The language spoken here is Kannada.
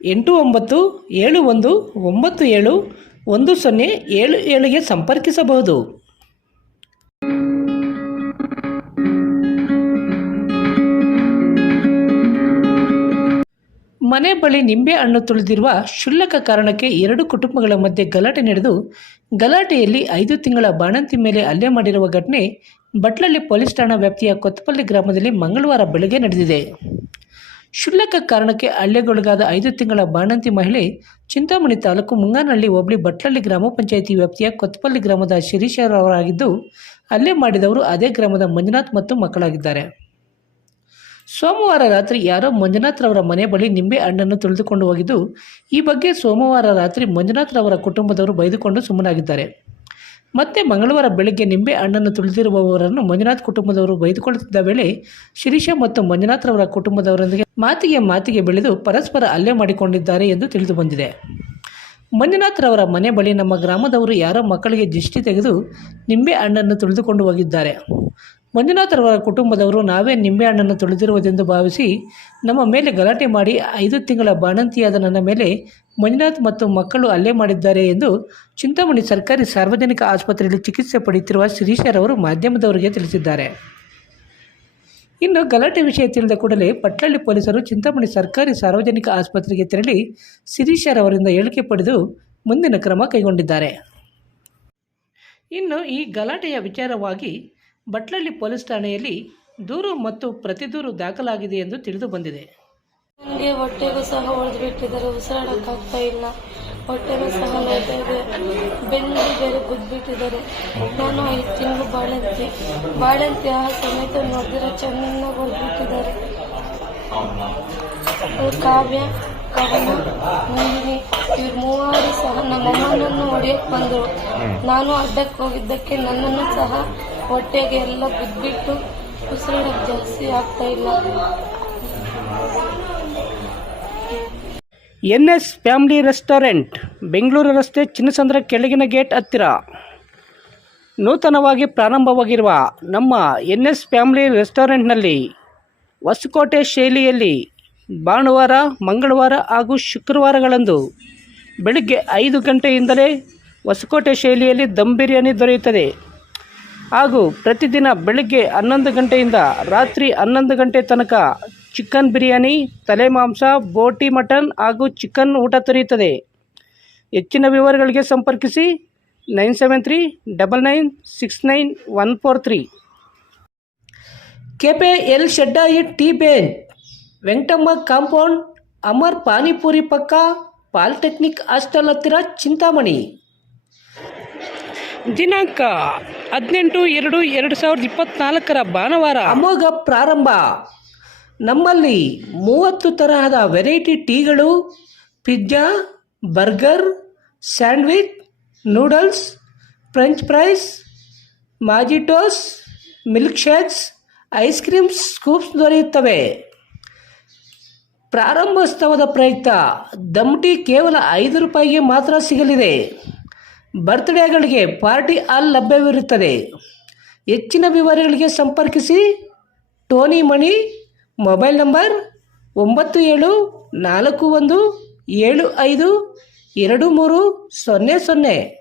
ಎಂಟು ಒಂಬತ್ತು, ಏಳು ಒಂದು, ಒಂಬತ್ತು ಏಳು, ಒಂದು ಸೊನ್ನೆ, ಏಳು ಏಳಿಗೆ ಸಂಪರ್ಕಿಸಬಹುದು. ಮನೆ ಬಳಿ ನಿಂಬೆ ಹಣ್ಣು ತುಳಿದಿರುವ ಕ್ಷುಲ್ಲಕ ಕಾರಣಕ್ಕೆ ಎರಡು ಕುಟುಂಬಗಳ ಮಧ್ಯೆ ಗಲಾಟೆ ನಡೆದು, ಗಲಾಟೆಯಲ್ಲಿ ಐದು ತಿಂಗಳ ಬಾಣಂತಿ ಮೇಲೆ ಹಲ್ಲೆ ಮಾಡಿರುವ ಘಟನೆ ಬಟ್ಲಳ್ಳಿ ಪೊಲೀಸ್ ಠಾಣಾ ವ್ಯಾಪ್ತಿಯ ಕೊತ್ತಪಲ್ಲಿ ಗ್ರಾಮದಲ್ಲಿ ಮಂಗಳವಾರ ಬೆಳಗ್ಗೆ ನಡೆದಿದೆ. ಕ್ಷುಲ್ಲಕ ಕಾರಣಕ್ಕೆ ಹಳ್ಳಿಗೊಳಗಾದ ಐದು ತಿಂಗಳ ಬಾಣಂತಿ ಮಹಿಳೆ ಚಿಂತಾಮಣಿ ತಾಲೂಕು ಮುಂಗಾನಹಳ್ಳಿ ಹೋಬಳಿ ಬಟ್ಲಳ್ಳಿ ಗ್ರಾಮ ಪಂಚಾಯಿತಿ ವ್ಯಾಪ್ತಿಯ ಕೊತ್ತಪಲ್ಲಿ ಗ್ರಾಮದ ಶಿರೀಶರವರಾಗಿದ್ದು ಹಲ್ಲೆ ಮಾಡಿದವರು ಅದೇ ಗ್ರಾಮದ ಮಂಜುನಾಥ್ ಮತ್ತು ಮಕ್ಕಳಾಗಿದ್ದಾರೆ. ಸೋಮವಾರ ರಾತ್ರಿ ಯಾರೋ ಮಂಜುನಾಥ್ ರವರ ಮನೆ ಬಳಿ ನಿಂಬೆ ಹಣ್ಣನ್ನು ತುಳಿದುಕೊಂಡು ಹೋಗಿದ್ದು, ಈ ಬಗ್ಗೆ ಸೋಮವಾರ ರಾತ್ರಿ ಮಂಜುನಾಥ್ ರವರ ಕುಟುಂಬದವರು ಬೈದುಕೊಂಡು ಸುಮ್ಮನಾಗಿದ್ದಾರೆ. ಮತ್ತೆ ಮಂಗಳವಾರ ಬೆಳಗ್ಗೆ ನಿಂಬೆ ಹಣ್ಣನ್ನು ತುಳಿದಿರುವವರನ್ನು ಮಂಜುನಾಥ್ ಕುಟುಂಬದವರು ಬೈದುಕೊಳ್ಳುತ್ತಿದ್ದ ವೇಳೆ ಶಿರೀಷ ಮತ್ತು ಮಂಜುನಾಥ್ ರವರ ಕುಟುಂಬದವರೊಂದಿಗೆ ಮಾತಿಗೆ ಮಾತಿಗೆ ಬೆಳೆದು ಪರಸ್ಪರ ಹಲ್ಲೆ ಮಾಡಿಕೊಂಡಿದ್ದಾರೆ ಎಂದು ತಿಳಿದು ಬಂದಿದೆ. ಮಂಜುನಾಥ್ ರವರ ಮನೆ ಬಳಿ ನಮ್ಮ ಗ್ರಾಮದವರು ಯಾರೋ ಮಕ್ಕಳಿಗೆ ದಿಷ್ಟಿ ತೆಗೆದು ನಿಂಬೆ ಹಣ್ಣನ್ನು ತುಳಿದುಕೊಂಡು ಹೋಗಿದ್ದಾರೆ. ಮಂಜುನಾಥ್ ರವರ ಕುಟುಂಬದವರು ನಾವೇ ನಿಂಬೆಹಣ್ಣನ್ನು ತುಳಿದಿರುವುದೆಂದು ಭಾವಿಸಿ ನಮ್ಮ ಮೇಲೆ ಗಲಾಟೆ ಮಾಡಿ ಐದು ತಿಂಗಳ ಬಾಣಂತಿಯಾದ ನನ್ನ ಮೇಲೆ ಮಂಜುನಾಥ್ ಮತ್ತು ಮಕ್ಕಳು ಹಲ್ಲೆ ಮಾಡಿದ್ದಾರೆ ಎಂದು ಚಿಂತಾಮಣಿ ಸರ್ಕಾರಿ ಸಾರ್ವಜನಿಕ ಆಸ್ಪತ್ರೆಯಲ್ಲಿ ಚಿಕಿತ್ಸೆ ಪಡೆಯುತ್ತಿರುವ ಶಿರೀಶರವರು ಮಾಧ್ಯಮದವರಿಗೆ ತಿಳಿಸಿದ್ದಾರೆ. ಇನ್ನು ಗಲಾಟೆ ವಿಷಯ ತಿಳಿದ ಕೂಡಲೇ ಪಟ್ಲಳ್ಳಿ ಪೊಲೀಸರು ಚಿಂತಾಮಣಿ ಸರ್ಕಾರಿ ಸಾರ್ವಜನಿಕ ಆಸ್ಪತ್ರೆಗೆ ತೆರಳಿ ಶಿರೀಶರವರಿಂದ ಹೇಳಿಕೆ ಪಡೆದು ಮುಂದಿನ ಕ್ರಮ ಕೈಗೊಂಡಿದ್ದಾರೆ. ಇನ್ನು ಈ ಗಲಾಟೆಯ ವಿಚಾರವಾಗಿ ಬಟ್ಲಳ್ಳಿ ಪೊಲೀಸ್ ಠಾಣೆಯಲ್ಲಿ ದೂರು ಮತ್ತು ಪ್ರತಿದೂರು ದಾಖಲಾಗಿದೆ ಎಂದು ತಿಳಿದು ಬಂದಿದೆ. ನನಗೆ ಹೊಟ್ಟೆಗೂ ಸಹ ಹೊಡೆದು ಬಿಟ್ಟಿದ್ದಾರೆ ಉಸಿರಾಡಕ್ಕಾಗ್ತಾ ಇಲ್ಲ. ಹೊಟ್ಟೆಗೂ ಸಹ ನೋಯ್ತಾ ಇದೆ. ಬೆನ್ನಿಗೆ ಬೇರೆ ನಾನು ಐದು ತಿಂಗಳು ಬಾಳಂತಿ. ಬಾಳಂತಿ ಆ ಸಮೇತ ನೋಡಿದ್ರೆ ಚೆನ್ನಾಗಿ ಹೊಡೆದ್ಬಿಟ್ಟಿದ್ದಾರೆ ಕಾವ್ಯ, ಕವನ, ನಂದಿನಿ, ಇವ್ರು ಮೂವರು ಸಹ ನಮ್ಮಮ್ಮನನ್ನು ಹೊಡೆಯಕ್ಕೆ ಬಂದರು. ನಾನು ಅಡ್ಡಕ್ಕೆ ಹೋಗಿದ್ದಕ್ಕೆ ನನ್ನನ್ನು ಸಹ ಹೊಟ್ಟೆಗೆ ಎಲ್ಲ ಬಿದ್ದುಬಿಟ್ಟು ಉಸಿರಾಡಕ್ ಜಾಸ್ತಿ ಆಗ್ತಾ ಇಲ್ಲ. N S family restaurant, Bengaluru ರಸ್ತೆ ಚಿನ್ನಸಂದ್ರ ಕೆಳಗಿನ ಗೇಟ್ ಹತ್ತಿರ. ನೂತನವಾಗಿ ಪ್ರಾರಂಭವಾಗಿರುವ ನಮ್ಮ ಎನ್ ಎಸ್ ಫ್ಯಾಮಿಲಿ ರೆಸ್ಟೋರೆಂಟ್ನಲ್ಲಿ ಹೊಸಕೋಟೆ ಶೈಲಿಯಲ್ಲಿ ಭಾನುವಾರ, ಮಂಗಳವಾರ ಹಾಗೂ ಶುಕ್ರವಾರಗಳಂದು ಬೆಳಗ್ಗೆ ಐದು ಗಂಟೆಯಿಂದಲೇ ಹೊಸಕೋಟೆ ಶೈಲಿಯಲ್ಲಿ ದಮ್ ಬಿರಿಯಾನಿ ದೊರೆಯುತ್ತದೆ. ಹಾಗೂ ಪ್ರತಿದಿನ ಬೆಳಗ್ಗೆ ಹನ್ನೊಂದು ಗಂಟೆಯಿಂದ ರಾತ್ರಿ ಹನ್ನೊಂದು ಗಂಟೆ ತನಕ ಚಿಕನ್ ಬಿರಿಯಾನಿ ತಲೆ ಮಾಂಸ ಬೋಟಿ ಮಟನ್ ಹಾಗೂ ಚಿಕನ್ ಊಟ ದೊರೆಯುತ್ತದೆ. ಹೆಚ್ಚಿನ ವಿವರಗಳಿಗೆ ಸಂಪರ್ಕಿಸಿ nine seven three double nine six nine one four three. ಕೆಪೆ ಎಲ್ ಶೆಡ್ಡಾಯಿ ಟೀ ಬೇನ್ ವೆಂಕಟಮ್ಮ ಕಾಂಪೌಂಡ್ ಅಮರ್ ಪಾನಿಪುರಿ ಪಕ್ಕ ಪಾಲಿಟೆಕ್ನಿಕ್ ಹಾಸ್ಟೆಲ್ ಹತ್ತಿರ ಚಿಂತಾಮಣಿ. ದಿನಾಂಕ ಹದಿನೆಂಟು, ಎರಡು ಎರಡು ಸಾವಿರದ ಇಪ್ಪತ್ನಾಲ್ಕರ ಭಾನುವಾರ ಅಮೋಘ ಪ್ರಾರಂಭ. ನಮ್ಮಲ್ಲಿ ಮೂವತ್ತು ತರಹದ variety ಟೀಗಳು, pizza, burger, sandwich, noodles, French fries mojitos milkshakes ice cream scoops ದೊರೆಯುತ್ತವೆ. ಪ್ರಾರಂಭೋತ್ಸವದ ಪ್ರಯುಕ್ತ ದಮ್ಟಿ ಕೇವಲ ಐದು ರೂಪಾಯಿಗೆ ಮಾತ್ರ ಸಿಗಲಿದೆ. ಬರ್ತ್ಡೇಗಳಿಗೆ ಪಾರ್ಟಿ ಹಾಲ್ ಲಭ್ಯವಿರುತ್ತದೆ ಹೆಚ್ಚಿನ ವಿವರಗಳಿಗೆ ಸಂಪರ್ಕಿಸಿ. ಟೋನಿ ಮಣಿ, ಮೊಬೈಲ್ ನಂಬರ್ ಒಂಬತ್ತು ಏಳು ನಾಲ್ಕು ಒಂದು ಏಳು ಐದು ಎರಡು ಮೂರು ಸೊನ್ನೆ ಸೊನ್ನೆ.